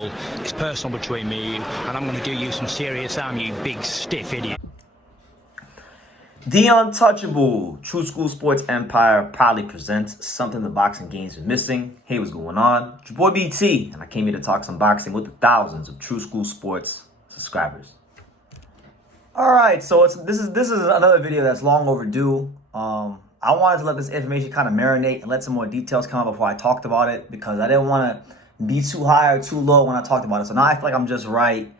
It's personal between me and you, and I'm going to do you some serious harm, you big stiff idiot. The Untouchable True School Sports Empire proudly presents something the boxing game's been missing. Hey, what's going on? It's your boy BT, and I came here to talk some boxing with the thousands of True School Sports subscribers. All right, so this is another video that's long overdue. I wanted to let this information kind of marinate and let some more details come out before I talked about it because I didn't want to be too high or too low when I talked about it. So now I feel like I'm just right,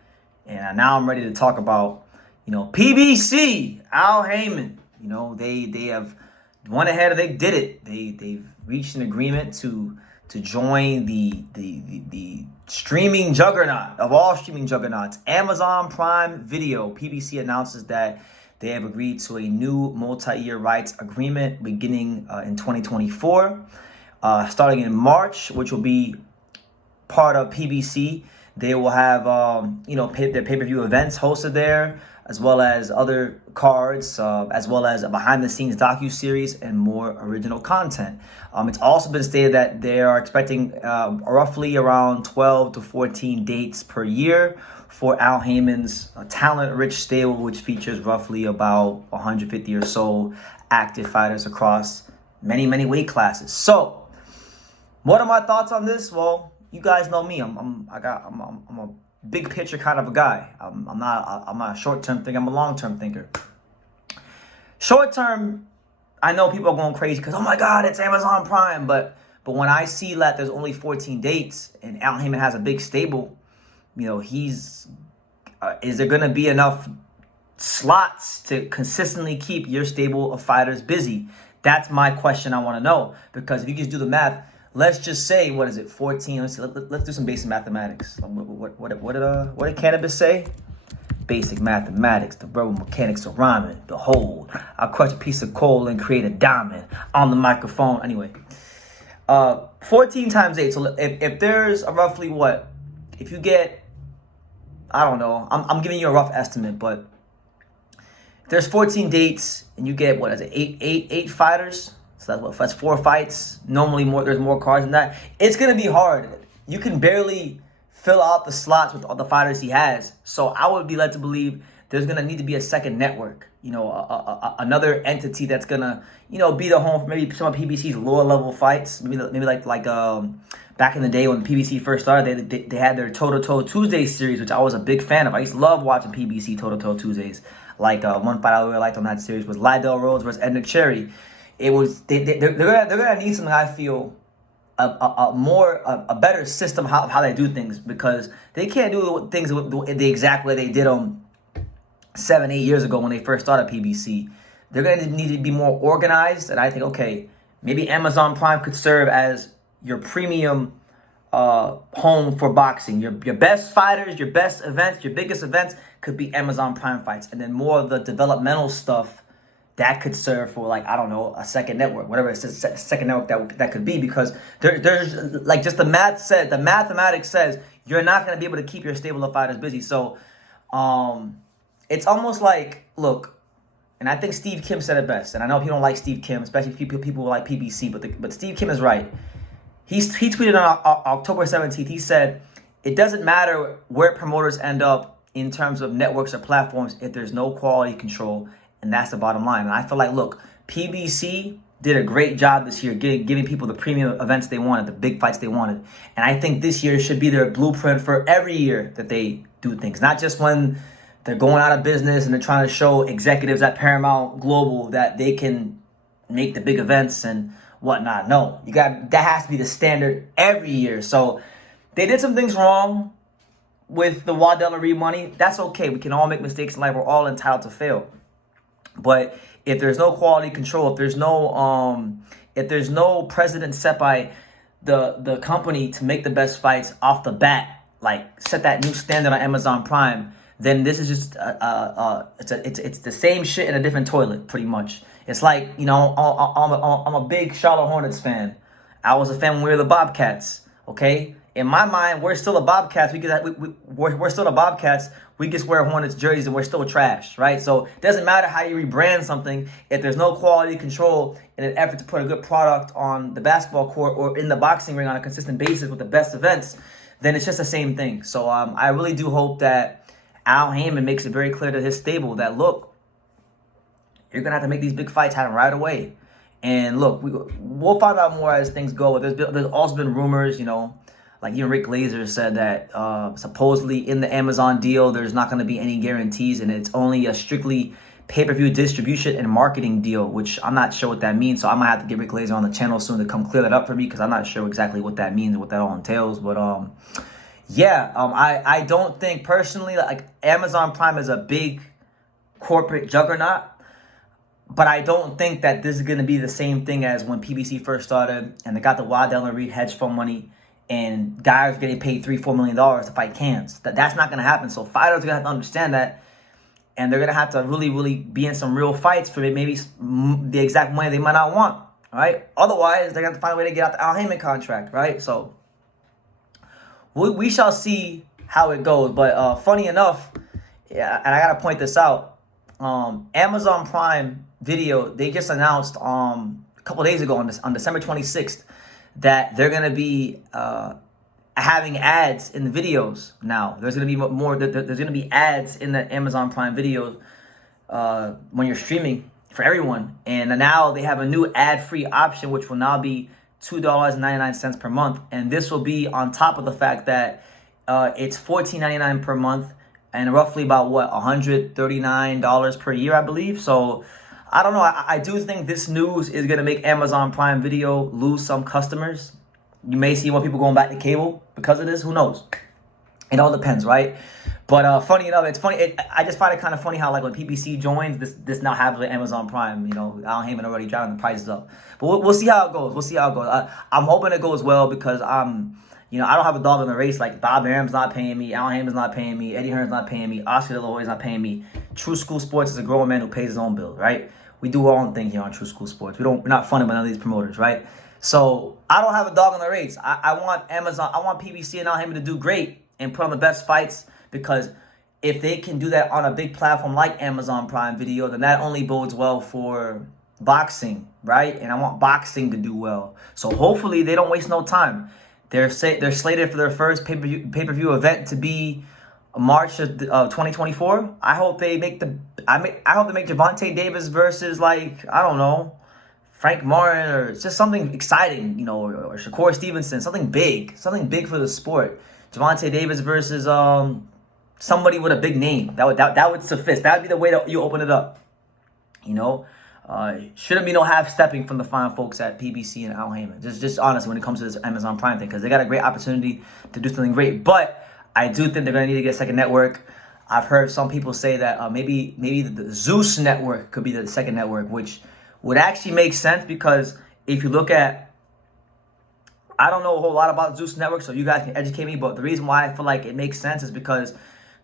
and now I'm ready to talk about, PBC, Al Haymon. They have went ahead and they did it. They've reached an agreement to join the streaming juggernaut of all streaming juggernauts, Amazon Prime Video. PBC announces that they have agreed to a new multi-year rights agreement beginning in 2024, starting in March, which will be part of PBC. They will have their pay-per-view events hosted there, as well as other cards, as well as a behind-the-scenes docu-series and more original content. It's also been stated that they are expecting roughly around 12 to 14 dates per year for Al Haymon's talent-rich stable, which features roughly about 150 or so active fighters across many, many weight classes. So, what are my thoughts on this? Well, you guys know me. I'm a big picture kind of a guy. I'm not a short-term thinker. I'm a long-term thinker. Short-term, I know people are going crazy because, oh my God, it's Amazon Prime. But when I see that there's only 14 dates and Al Haymon has a big stable, is there going to be enough slots to consistently keep your stable of fighters busy? That's my question I want to know. Because if you just do the math, let's just say, 14? Let's do some basic mathematics. What did cannabis say? Basic mathematics, the verbal mechanics of rhyming. Behold, I'll crush a piece of coal and create a diamond on the microphone. Anyway, 14 times 8. So if there's a roughly if you get, I don't know, I'm giving you a rough estimate, but if there's 14 dates and you get, eight fighters? So that's 4 fights. Normally there's more cards than that. It's going to be hard. You can barely fill out the slots with all the fighters he has. So I would be led to believe there's going to need to be a second network. Another entity that's going to, be the home for maybe some of PBC's lower level fights. Maybe like back in the day when PBC first started, they had their Toe-to-Toe Tuesday series, which I was a big fan of. I used to love watching PBC Toe-to-Toe Tuesdays. One fight I really liked on that series was Lydell Rhodes versus Edna Cherry. It was they're gonna need something, I feel, a better system of how they do things, because they can't do things the exact way they did them 7-8 years ago when they first started PBC. They're gonna need to be more organized, and I think, okay, maybe Amazon Prime could serve as your premium home for boxing. Your best fighters, your best events, your biggest events could be Amazon Prime fights, and then more of the developmental stuff that could serve for, a second network, whatever second network that could be, because there's just the mathematics says you're not going to be able to keep your stable of fighters busy. So it's almost like, look, and I think Steve Kim said it best, and I know people don't like Steve Kim, especially people who like PBC, but Steve Kim is right. He tweeted on October 17th, he said, it doesn't matter where promoters end up in terms of networks or platforms if there's no quality control. And that's the bottom line. And I feel like, look, PBC did a great job this year giving people the premium events they wanted, the big fights they wanted. And I think this year should be their blueprint for every year that they do things. Not just when they're going out of business and they're trying to show executives at Paramount Global that they can make the big events and whatnot. No, that has to be the standard every year. So they did some things wrong with the Waddell & Reed money. That's okay. We can all make mistakes in life. We're all entitled to fail. But if there's no quality control, if there's no precedent set by the company to make the best fights off the bat, like set that new standard on Amazon Prime, then this is just it's the same shit in a different toilet, pretty much. It's like, I'm a big Charlotte Hornets fan. I was a fan when we were the Bobcats. Okay, in my mind, we're still the Bobcats. We're still the Bobcats. We just wear Hornets jerseys and we're still trash, right? So it doesn't matter how you rebrand something if there's no quality control in an effort to put a good product on the basketball court or in the boxing ring on a consistent basis with the best events. then it's just the same thing. So I really do hope that Al Haymon makes it very clear to his stable that, look, you're going to have to make these big fights happen right away. And look, we'll find out more as things go. There's also been rumors, you know, like even Rick Glazer said that supposedly in the Amazon deal, there's not going to be any guarantees, and it's only a strictly pay-per-view distribution and marketing deal, which I'm not sure what that means. So I'm gonna have to get Rick Glazer on the channel soon to come clear that up for me, because I'm not sure exactly what that means and what that all entails. But yeah, I don't think personally, like, Amazon Prime is a big corporate juggernaut, but I don't think that this is gonna be the same thing as when PBC first started and they got the Waddell and Reed hedge fund money and guys are getting paid $3-4 million to fight cans. That's not gonna happen. So fighters are gonna have to understand that. And they're going to have to really, really be in some real fights for maybe the exact money they might not want, right? Otherwise, they're going to have to find a way to get out the Al Haymon contract, right? So we shall see how it goes. But funny enough, yeah, and I got to point this out, Amazon Prime Video, they just announced a couple days ago on December 26th that they're going to be having ads in the videos now. There's going to be more. There's going to be ads in the Amazon Prime Video when you're streaming for everyone. And now they have a new ad-free option, which will now be $2.99 per month. And this will be on top of the fact that it's $14.99 per month and roughly about, what, $139 per year, I believe. So I don't know. I do think this news is going to make Amazon Prime Video lose some customers. You may see more people going back to cable because of this. Who knows? It all depends, right? But funny enough, it's funny. I just find it kind of funny how, like, when PBC joins, this now happens with Amazon Prime. You know, Al Haymon already driving the prices up. But we'll see how it goes. We'll see how it goes. I'm hoping it goes well because you know, I don't have a dog in the race. Like, Bob Arum's not paying me, Al Haymon's not paying me, Eddie Hearn's not paying me, Oscar De La Hoya's not paying me. True School Sports is a grown man who pays his own bill, right? We do our own thing here on True School Sports. We're not funded by none of these promoters, right? So I don't have a dog in the race. I want Amazon, I want PBC and Al Haymon to do great and put on the best fights, because if they can do that on a big platform like Amazon Prime Video, then that only bodes well for boxing, right? And I want boxing to do well. So hopefully they don't waste no time. They're slated for their first pay-per-view event to be March of 2024. I hope they make Gervonta Davis versus, like, I don't know, Frank Martin, or just something exciting, you know, or Shakur Stevenson, something big for the sport. Gervonta Davis versus somebody with a big name. That would suffice. That would be the way that you open it up. You know, shouldn't be no half-stepping from the fine folks at PBC and Al Haymon. Just honestly, when it comes to this Amazon Prime thing, because they got a great opportunity to do something great. But I do think they're going to need to get a second network. I've heard some people say that maybe the Zeus network could be the second network, which would actually make sense, because if you look at, I don't know a whole lot about Zeus Network, so you guys can educate me, but the reason why I feel like it makes sense is because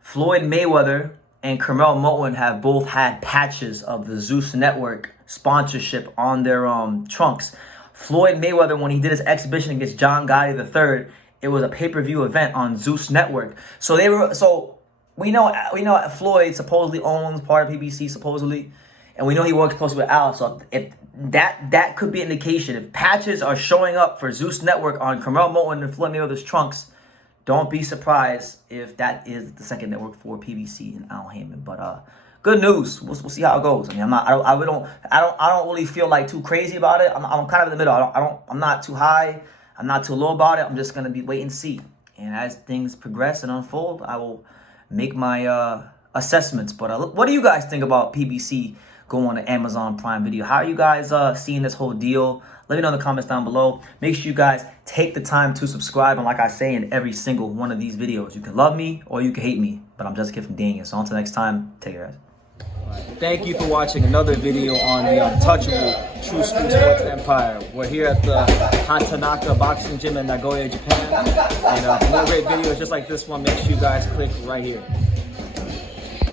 Floyd Mayweather and Carmel Moten have both had patches of the Zeus Network sponsorship on their trunks. Floyd Mayweather, when he did his exhibition against John Gotti III, it was a pay-per-view event on Zeus Network. So we know Floyd supposedly owns part of PBC, supposedly. And we know he works closely with Al, so if that could be an indication. If patches are showing up for Zeus Network on Carmel Moten and Floyd Mayweather's trunks, don't be surprised if that is the second network for PBC and Al Haymon. But good news. We'll see how it goes. I mean, I don't really feel like too crazy about it. I'm kind of in the middle. I'm not too high. I'm not too low about it. I'm just gonna be wait and see. And as things progress and unfold, I will make my assessments. But what do you guys think about PBC going to Amazon Prime Video? How are you guys seeing this whole deal? Let me know in the comments down below. Make sure you guys take the time to subscribe. And like I say in every single one of these videos, you can love me or you can hate me, but I'm just a kid from Daniel. So until next time, take care, guys. Thank you for watching another video on the untouchable True School Sports Empire. We're here at the Hatanaka Boxing Gym in Nagoya, Japan. And for more great videos just like this one, make sure you guys click right here.